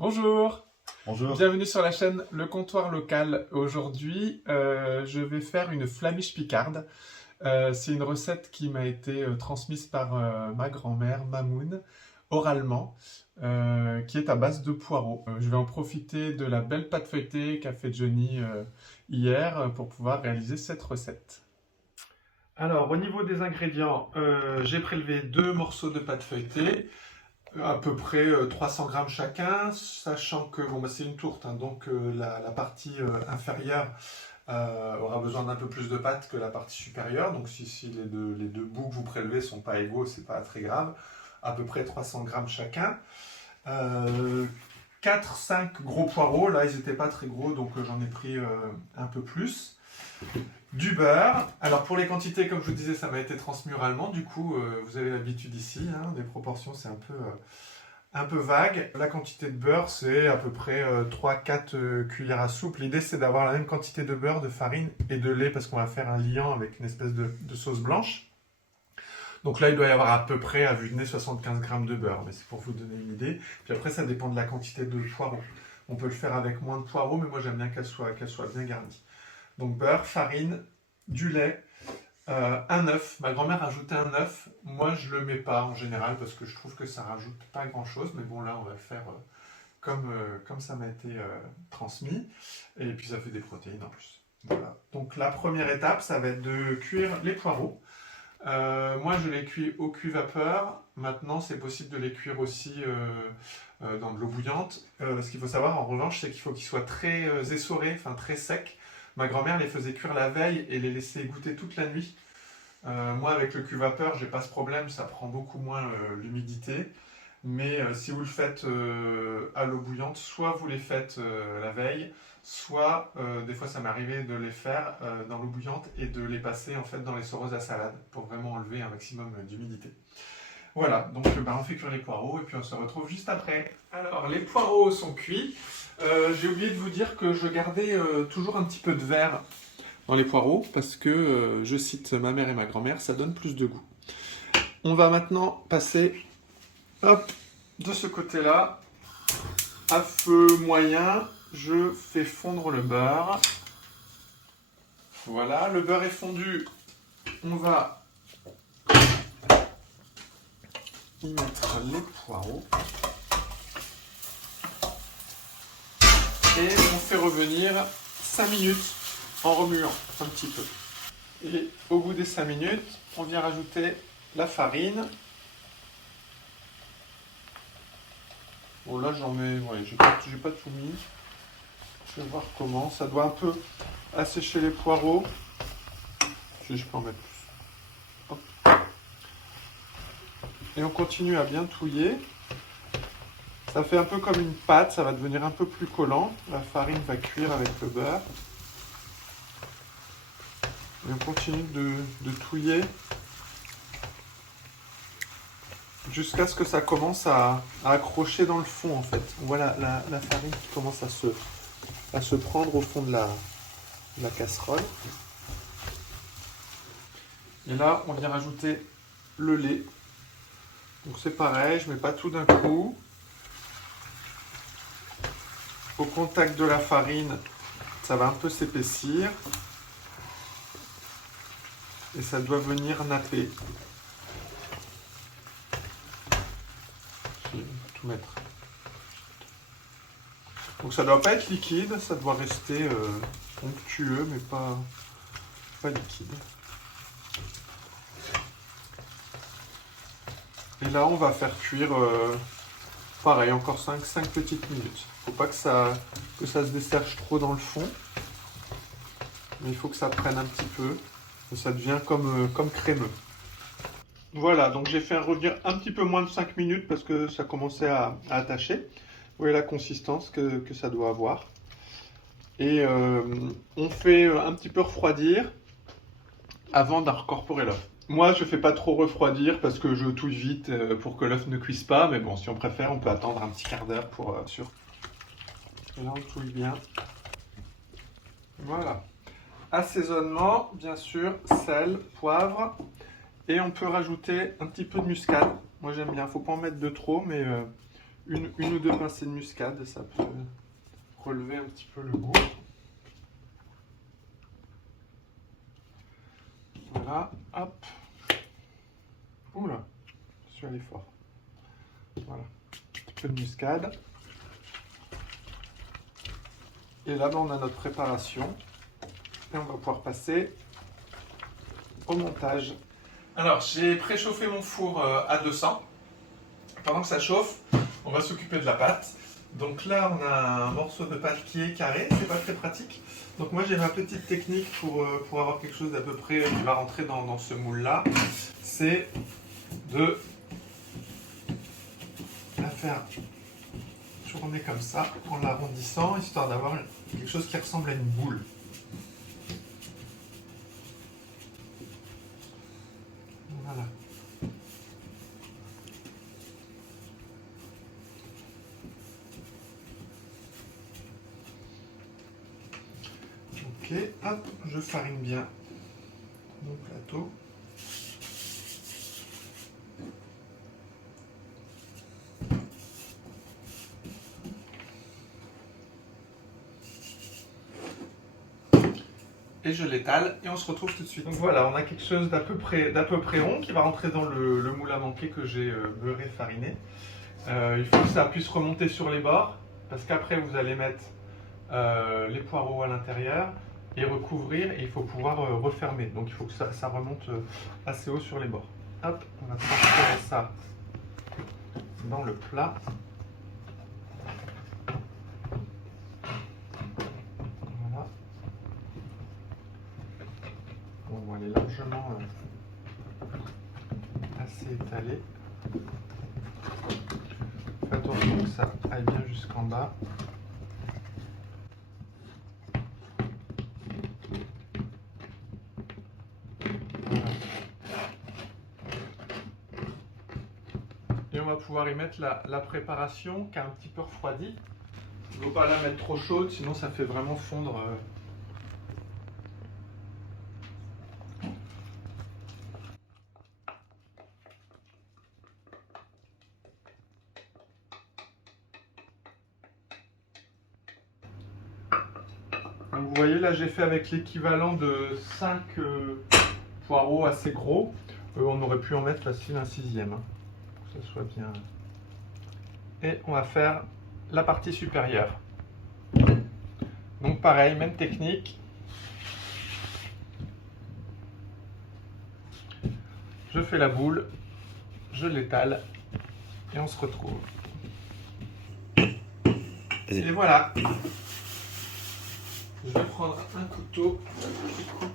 Bonjour, Bonjour. bienvenue sur la chaîne Le Comptoir Local. Aujourd'hui, je vais faire une flamiche picarde. C'est une recette qui m'a été transmise par ma grand-mère, Mamoun, oralement, qui est à base de poireaux. Je vais en profiter de la belle pâte feuilletée qu'a fait Johnny hier pour pouvoir réaliser cette recette. Alors, au niveau des ingrédients, j'ai prélevé deux morceaux de pâte feuilletée, à peu près 300 grammes chacun, sachant que bon, bah, c'est une tourte, hein, donc la partie inférieure aura besoin d'un peu plus de pâte que la partie supérieure. Donc si les deux bouts que vous prélevez ne sont pas égaux, c'est pas très grave. À peu près 300 grammes chacun. 4-5 gros poireaux, là ils n'étaient pas très gros, donc j'en ai pris un peu plus. Du beurre. Alors pour les quantités, comme je vous disais, ça m'a été transmis oralement. Du coup, vous avez l'habitude ici. Hein, des proportions, c'est un peu vague. La quantité de beurre, c'est à peu près 3-4 cuillères à soupe. L'idée, c'est d'avoir la même quantité de beurre, de farine et de lait parce qu'on va faire un liant avec une espèce de sauce blanche. Donc là, il doit y avoir à peu près, à vue de nez, 75 grammes de beurre. Mais c'est pour vous donner une idée. Puis après, ça dépend de la quantité de poireaux. On peut le faire avec moins de poireaux, mais moi, j'aime bien qu'elle soit bien garnie. Donc beurre, farine, du lait, un œuf. Ma grand-mère rajoutait un œuf. Moi, je le mets pas en général parce que je trouve que ça rajoute pas grand-chose. Mais bon, là, on va le faire comme ça m'a été transmis. Et puis, ça fait des protéines en plus. Voilà. Donc la première étape, ça va être de cuire les poireaux. Moi, je les cuis au cuit-vapeur. Maintenant, c'est possible de les cuire aussi dans de l'eau bouillante. Ce qu'il faut savoir, en revanche, c'est qu'il faut qu'ils soient très essorés, enfin très secs. Ma grand-mère les faisait cuire la veille et les laissait égoutter toute la nuit. Moi, avec le cuit-vapeur, j'ai pas ce problème, ça prend beaucoup moins l'humidité. Mais si vous le faites à l'eau bouillante, soit vous les faites la veille, soit des fois ça m'est arrivé de les faire dans l'eau bouillante et de les passer en fait dans les soreuses à salade pour vraiment enlever un maximum d'humidité. Voilà, donc on fait cuire les poireaux et puis on se retrouve juste après. Alors les poireaux sont cuits. J'ai oublié de vous dire que je gardais toujours un petit peu de verre dans les poireaux parce que, je cite ma mère et ma grand-mère, ça donne plus de goût. On va maintenant passer, hop, de ce côté-là, à feu moyen, je fais fondre le beurre. Voilà, le beurre est fondu, on va y mettre les poireaux. Et on fait revenir 5 minutes en remuant un petit peu. Et au bout des 5 minutes, on vient rajouter la farine. Bon là j'en mets, ouais, j'ai pas tout mis. Je vais voir comment, ça doit un peu assécher les poireaux. Si je peux en mettre plus. Hop. Et on continue à bien touiller. Ça fait un peu comme une pâte, ça va devenir un peu plus collant. La farine va cuire avec le beurre. Et on continue de touiller jusqu'à ce que ça commence à accrocher dans le fond en fait. On voit la farine qui commence à se prendre au fond de la casserole. Et là, on vient rajouter le lait. Donc c'est pareil, je ne mets pas tout d'un coup. Au contact de la farine, ça va un peu s'épaissir. Et ça doit venir napper. Je vais tout mettre. Donc ça ne doit pas être liquide, ça doit rester onctueux, mais pas liquide. Et là, on va faire cuire, pareil, encore 5 petites minutes. Il ne faut pas que ça se desserche trop dans le fond. Mais il faut que ça prenne un petit peu. Et ça devient comme crémeux. Voilà, donc j'ai fait revenir un petit peu moins de 5 minutes parce que ça commençait à attacher. Vous voyez la consistance que ça doit avoir. Et on fait un petit peu refroidir avant d'incorporer l'œuf. Moi, je ne fais pas trop refroidir parce que je touille vite pour que l'œuf ne cuise pas. Mais bon, si on préfère, on peut attendre un petit quart d'heure pour sûr. Et là, on touille bien. Voilà. Assaisonnement, bien sûr, sel, poivre. Et on peut rajouter un petit peu de muscade. Moi, j'aime bien. Il ne faut pas en mettre de trop, mais une ou deux pincées de muscade, ça peut relever un petit peu le goût. Voilà, hop. Oula, je suis allé fort. Voilà, un petit peu de muscade. Et là, on a notre préparation. Et on va pouvoir passer au montage. Alors, j'ai préchauffé mon four à 200. Pendant que ça chauffe, on va s'occuper de la pâte. Donc là, on a un morceau de pâte qui est carré, c'est pas très pratique. Donc moi, j'ai ma petite technique pour avoir quelque chose d'à peu près qui va rentrer dans ce moule-là. C'est de la faire tourner comme ça, en l'arrondissant, histoire d'avoir quelque chose qui ressemble à une boule. Voilà. Ok, hop, je farine bien mon plateau. Et je l'étale et on se retrouve tout de suite. Donc voilà, on a quelque chose d'à peu près rond qui va rentrer dans le moule à manquer que j'ai beurré fariné. Il faut que ça puisse remonter sur les bords parce qu'après vous allez mettre les poireaux à l'intérieur et recouvrir et il faut pouvoir refermer. Donc il faut que ça remonte assez haut sur les bords. Hop, on va transférer ça dans le plat. Voilà. Bon, elle est largement assez étalée. Faites attention que ça aille bien jusqu'en bas. Et on va pouvoir y mettre la préparation qui a un petit peu refroidi. Il ne faut pas la mettre trop chaude, sinon ça fait vraiment fondre. Donc vous voyez, là j'ai fait avec l'équivalent de 5 poireaux assez gros. On aurait pu en mettre facile un 6e, hein, pour que ça soit bien. Et on va faire la partie supérieure. Donc pareil, même technique. Je fais la boule, je l'étale et on se retrouve. Et voilà. Je vais prendre un couteau qui coupe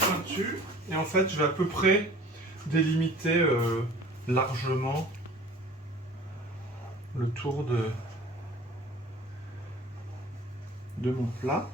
pointu et en fait je vais à peu près délimiter largement le tour de mon plat.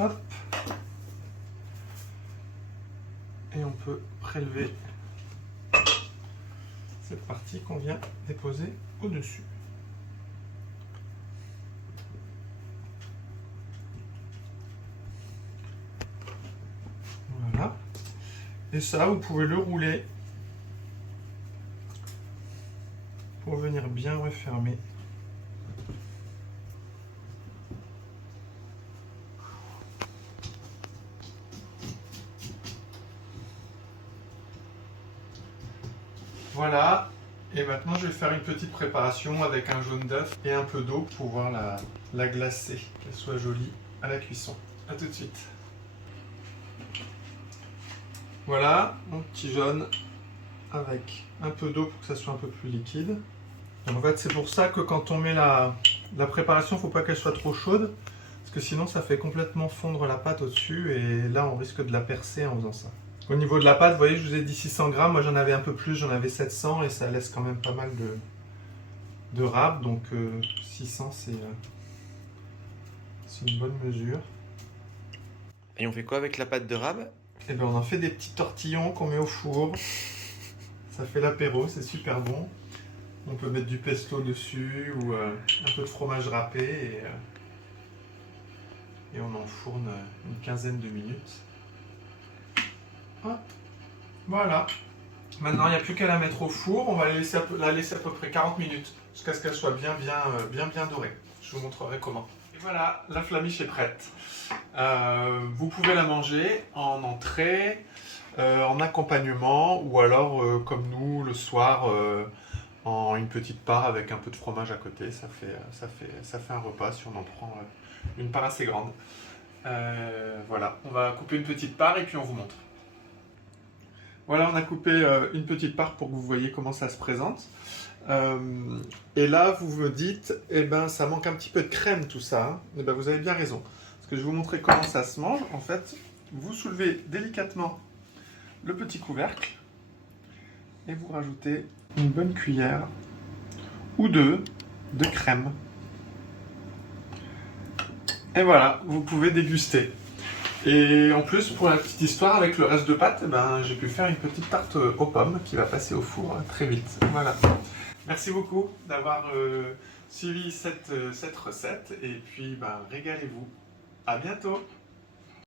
Hop. Et on peut prélever cette partie qu'on vient déposer au-dessus. Voilà. Et ça, vous pouvez le rouler pour venir bien refermer. Voilà, et maintenant je vais faire une petite préparation avec un jaune d'œuf et un peu d'eau pour pouvoir la glacer, qu'elle soit jolie à la cuisson. A tout de suite. Voilà, mon petit jaune avec un peu d'eau pour que ça soit un peu plus liquide. Donc en fait c'est pour ça que quand on met la préparation, il ne faut pas qu'elle soit trop chaude, parce que sinon ça fait complètement fondre la pâte au-dessus et là on risque de la percer en faisant ça. Au niveau de la pâte, vous voyez, je vous ai dit 600 grammes, moi j'en avais un peu plus, j'en avais 700 et ça laisse quand même pas mal de rab, donc 600 c'est une bonne mesure. Et on fait quoi avec la pâte de rab? Et bien on en fait des petits tortillons qu'on met au four, ça fait l'apéro, c'est super bon. On peut mettre du pesto dessus ou un peu de fromage râpé et on enfourne une quinzaine de minutes. Hop, voilà. Maintenant, il n'y a plus qu'à la mettre au four. On va la laisser à peu près 40 minutes jusqu'à ce qu'elle soit bien dorée. Je vous montrerai comment. Et voilà, la flamiche est prête. Vous pouvez la manger en entrée, en accompagnement ou alors comme nous le soir en une petite part avec un peu de fromage à côté. Ça fait un repas si on en prend une part assez grande. Voilà, on va couper une petite part et puis on vous montre. Voilà, on a coupé une petite part pour que vous voyez comment ça se présente. Et là, vous me dites, eh ben, ça manque un petit peu de crème tout ça. Hein. Eh ben, vous avez bien raison. Parce que je vais vous montrer comment ça se mange. En fait, vous soulevez délicatement le petit couvercle et vous rajoutez une bonne cuillère ou deux de crème. Et voilà, vous pouvez déguster. Et en plus, pour la petite histoire, avec le reste de pâte, ben, j'ai pu faire une petite tarte aux pommes qui va passer au four très vite. Voilà. Merci beaucoup d'avoir suivi cette recette et puis ben, régalez-vous. À bientôt.